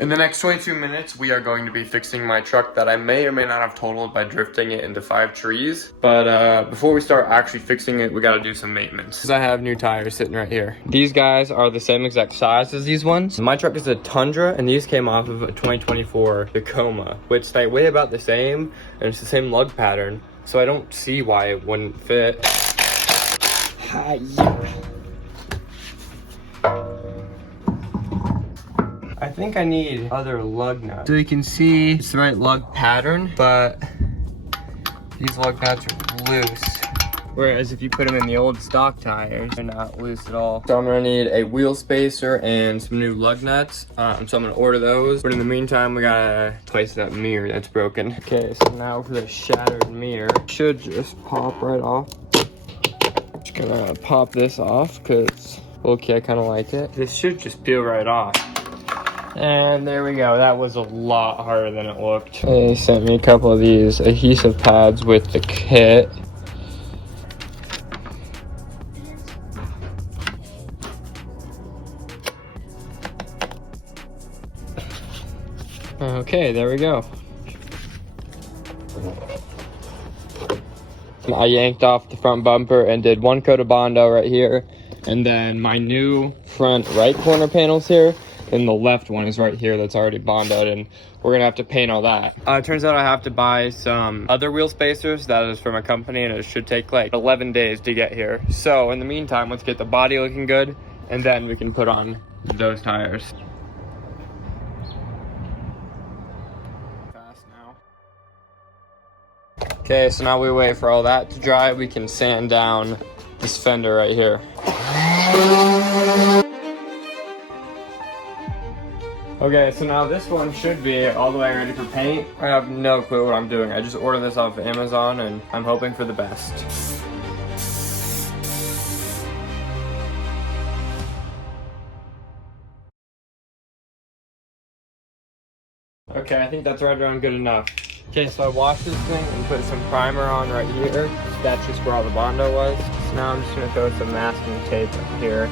In the next 22 minutes, we are going to be fixing my truck that I may or may not have totaled by drifting it into 5 trees. But before we start actually fixing it, we gotta do some maintenance. Because I have new tires sitting right here. These guys are the same exact size as these ones. My truck is a Tundra, and these came off of a 2024 Tacoma, which they weigh about the same, and it's the same lug pattern. So I don't see why it wouldn't fit. I think I need other lug nuts. So you can see it's the right lug pattern, but these lug nuts are loose. Whereas if you put them in the old stock tires, they're not loose at all. So I'm gonna need a wheel spacer and some new lug nuts. So I'm gonna order those. But in the meantime, we gotta replace that mirror that's broken. Okay, so now for the shattered mirror. Should just pop right off. Just gonna pop this off, cause okay, I kinda like it. This should just peel right off. And there we go. That was a lot harder than it looked. They sent me a couple of these adhesive pads with the kit. Okay, there we go. I yanked off the front bumper and did one coat of Bondo right here. And then my new front right corner panels here. And the left one is right here that's already bondoed, and we're gonna have to paint all that. It turns out I have to buy some other wheel spacers that is from a company, and it should take like 11 days to get here. So in the meantime, let's get the body looking good, and then we can put on those tires. Fast now. Okay, so now we wait for all that to dry. We can sand down this fender right here. Okay, so now this one should be all the way ready for paint. I have no clue what I'm doing. I just ordered this off of Amazon, and I'm hoping for the best. Okay, I think that's right around good enough. Okay, so I washed this thing and put some primer on right here. That's just where all the Bondo was. So now I'm just gonna throw some masking tape up here.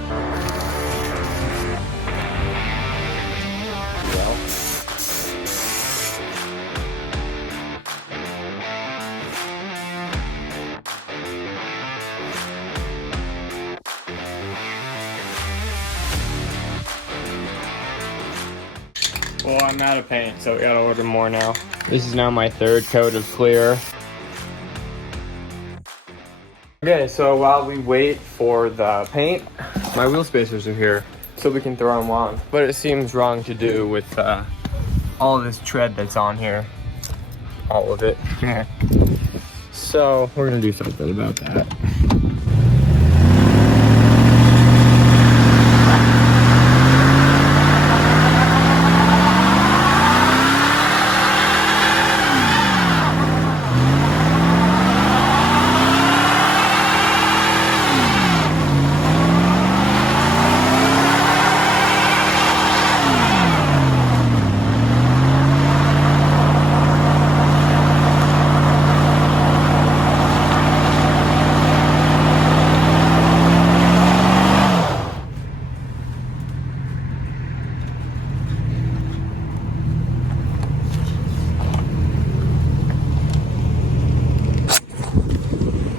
Well, I'm out of paint, so we gotta order more now. This is now my third coat of clear. Okay, so while we wait for the paint, my wheel spacers are here, so we can throw them on. But it seems wrong to do with all this tread that's on here. All of it. So we're gonna do something about that.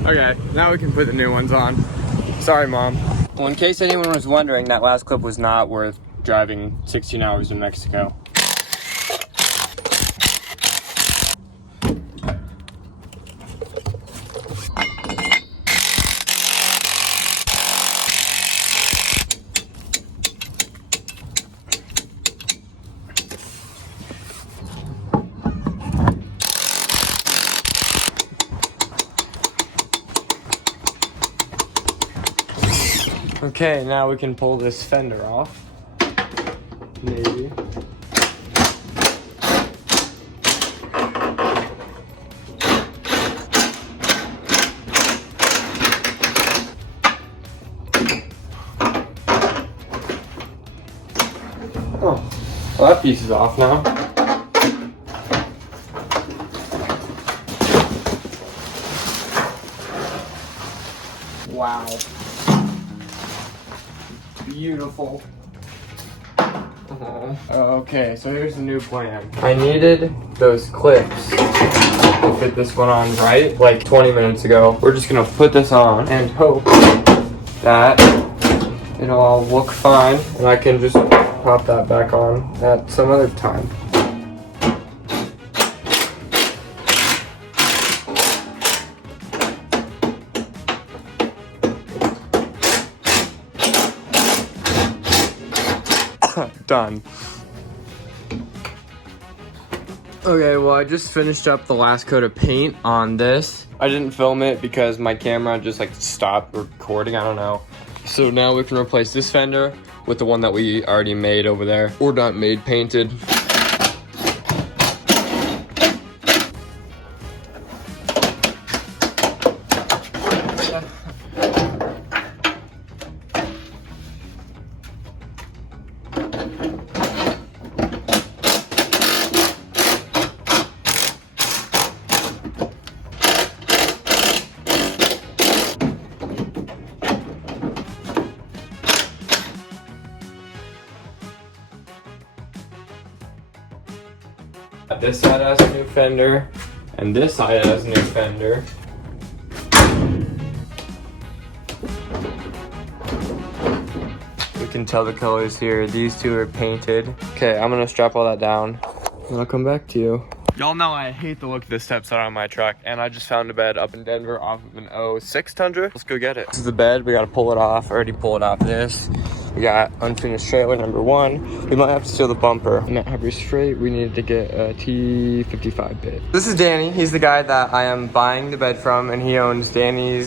Okay, now we can put the new ones on. Sorry, Mom. Well, in case anyone was wondering, that last clip was not worth driving 16 hours in Mexico. Okay, now we can pull this fender off. Maybe. Oh, well, that piece is off now. Wow. Beautiful. Okay, so here's the new plan. I needed those clips to fit this one on right, like 20 minutes ago. We're just gonna put this on and hope that it'll all look fine, and I can just pop that back on at some other time. Done. Okay, well I just finished up the last coat of paint on this. I didn't film it because my camera just like stopped recording, I don't know. So now we can replace this fender with the one that we already made over there. Or not made, painted. This side has a new fender, and this side has a new fender. You can tell the colors here. These two are painted. Okay, I'm gonna strap all that down, and I'll come back to you. Y'all know I hate the look of this step set on my truck, and I just found a bed up in Denver off of an '06 Tundra. Let's go get it. This is the bed. We gotta pull it off. I already pulled off this. We got unfinished trailer number 1. We might have to steal the bumper. I'm at Hubbard's Freight. We needed to get a T55 bit. This is Danny. He's the guy that I am buying the bed from, and he owns Jonny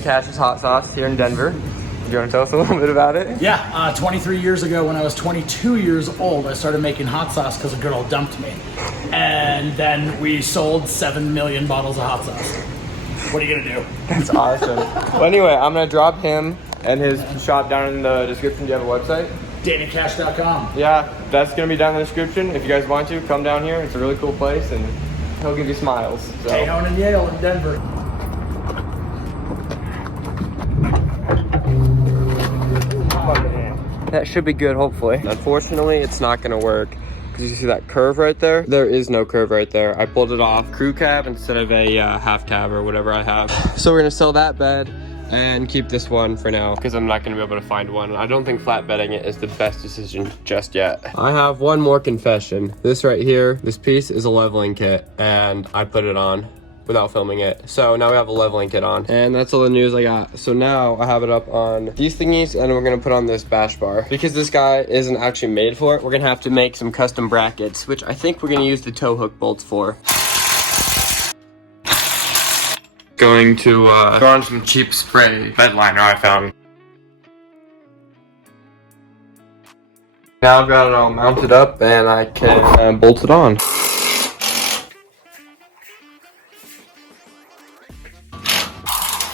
Cashes Hot Sauce here in Denver. Do you want to tell us a little bit about it? Yeah, 23 years ago when I was 22 years old, I started making hot sauce because a girl dumped me. And then we sold 7 million bottles of hot sauce. What are you gonna do? That's awesome. Well, anyway, I'm gonna drop him and his shop down in the description. Do you have a website? DannyCash.com. Yeah, that's gonna be down in the description. If you guys want to, come down here. It's a really cool place, and he'll give you smiles. So. Tejon and Yale in Denver. That should be good, hopefully. Unfortunately, it's not gonna work. Because you see that curve right there? There is no curve right there. I pulled it off crew cab instead of a half cab or whatever I have. So we're gonna sell that bed and keep this one for now because I'm not gonna be able to find one. I don't think flatbedding it is the best decision just yet. I have one more confession. This right here, this piece is a leveling kit, and I put it on without filming it. So now we have a leveling kit on, and that's all the news I got. So now I have it up on these thingies, and we're gonna put on this bash bar. Because this guy isn't actually made for it, we're gonna have to make some custom brackets, which I think we're gonna use the tow hook bolts for. Going to throw on some cheap spray bed liner I found. Now I've got it all mounted up, and I can bolt it on.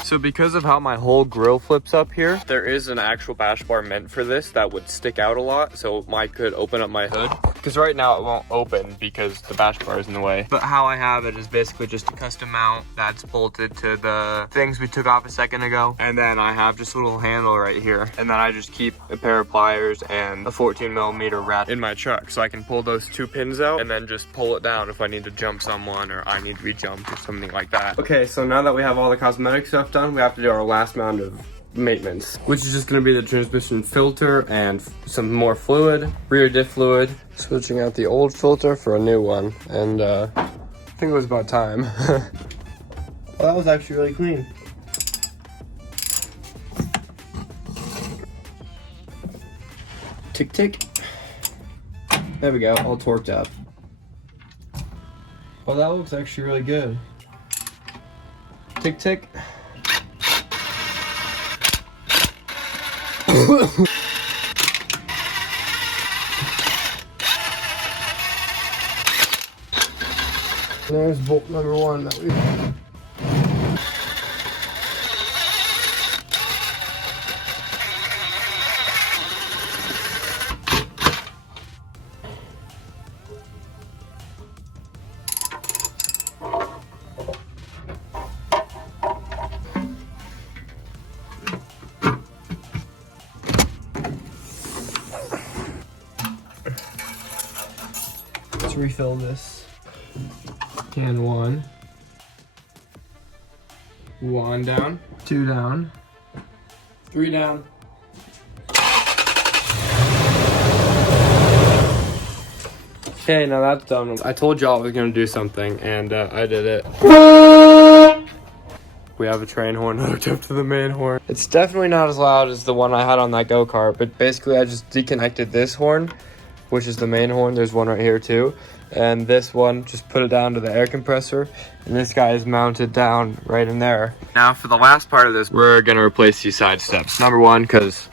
So because of how my whole grill flips up here, there is an actual bash bar meant for this that would stick out a lot, so I could open up my hood. Because right now it won't open because the bash bar is in the way. But how I have it is basically just a custom mount that's bolted to the things we took off a second ago. And then I have just a little handle right here. And then I just keep a pair of pliers and a 14mm ratchet in my truck. So I can pull those 2 pins out and then just pull it down if I need to jump someone or I need to be jumped or something like that. Okay, so now that we have all the cosmetic stuff done, we have to do our last round of maintenance, which is just going to be the transmission filter and some more fluid, rear diff fluid, switching out the old filter for a new one, and I think it was about time. Well, that was actually really clean. Tick tick. There we go, all torqued up. Well, that looks actually really good. Tick tick. There's bolt number 1 that we... Let's refill this. Can 1. 1 down. 2 down. 3 down. Okay, now that's done. I told y'all I was gonna do something, and I did it. We have a train horn hooked up to the main horn. It's definitely not as loud as the one I had on that go-kart, but basically I just deconnected this horn, which is the main horn. There's one right here too. And this one, just put it down to the air compressor, and this guy is mounted down right in there. Now for the last part of this, we're gonna replace these side steps. Number 1, because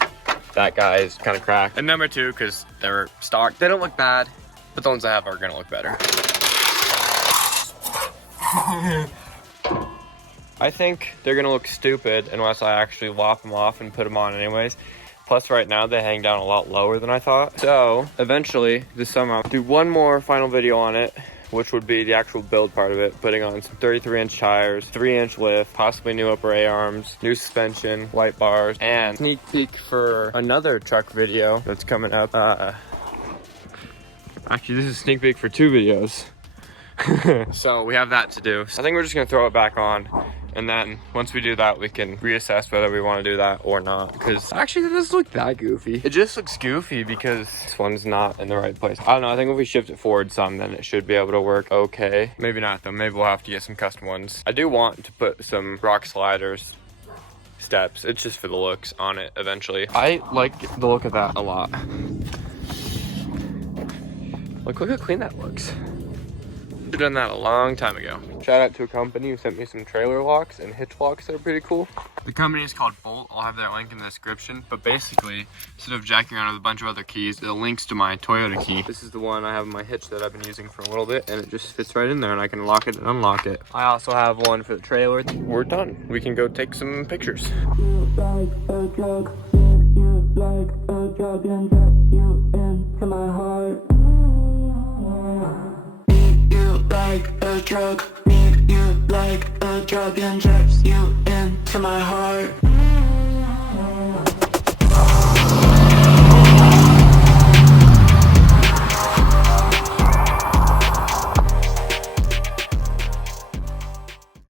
that guy is kind of cracked. And number 2, because they're stock. They don't look bad, but the ones I have are gonna look better. I think they're gonna look stupid unless I actually lop them off and put them on anyways. Plus right now they hang down a lot lower than I thought. So eventually this summer I'll do one more final video on it, which would be the actual build part of it, putting on some 33-inch tires, 3-inch lift, possibly new upper A-arms, new suspension, white bars, and sneak peek for another truck video that's coming up. Actually, this is a sneak peek for 2 videos. So we have that to do. So I think we're just gonna throw it back on, and then once we do that, we can reassess whether we want to do that or not. Because actually, it doesn't look that goofy. It just looks goofy because this one's not in the right place. I don't know. I think if we shift it forward some, then it should be able to work okay. Maybe not though. Maybe we'll have to get some custom ones. I do want to put some rock sliders steps. It's just for the looks on it eventually. I like the look of that a lot. Look how clean that looks. Should have done that a long time ago. Shout out to a company who sent me some trailer locks and hitch locks that are pretty cool. The company is called Bolt. I'll have that link in the description. But basically, instead of jacking around with a bunch of other keys, it links to my Toyota key. This is the one I have in my hitch that I've been using for a little bit, and it just fits right in there, and I can lock it and unlock it. I also have one for the trailer. We're done. We can go take some pictures. You like a drug, you like a drug and get you into my heart. Like a drug, you like a drug, injects you into my heart.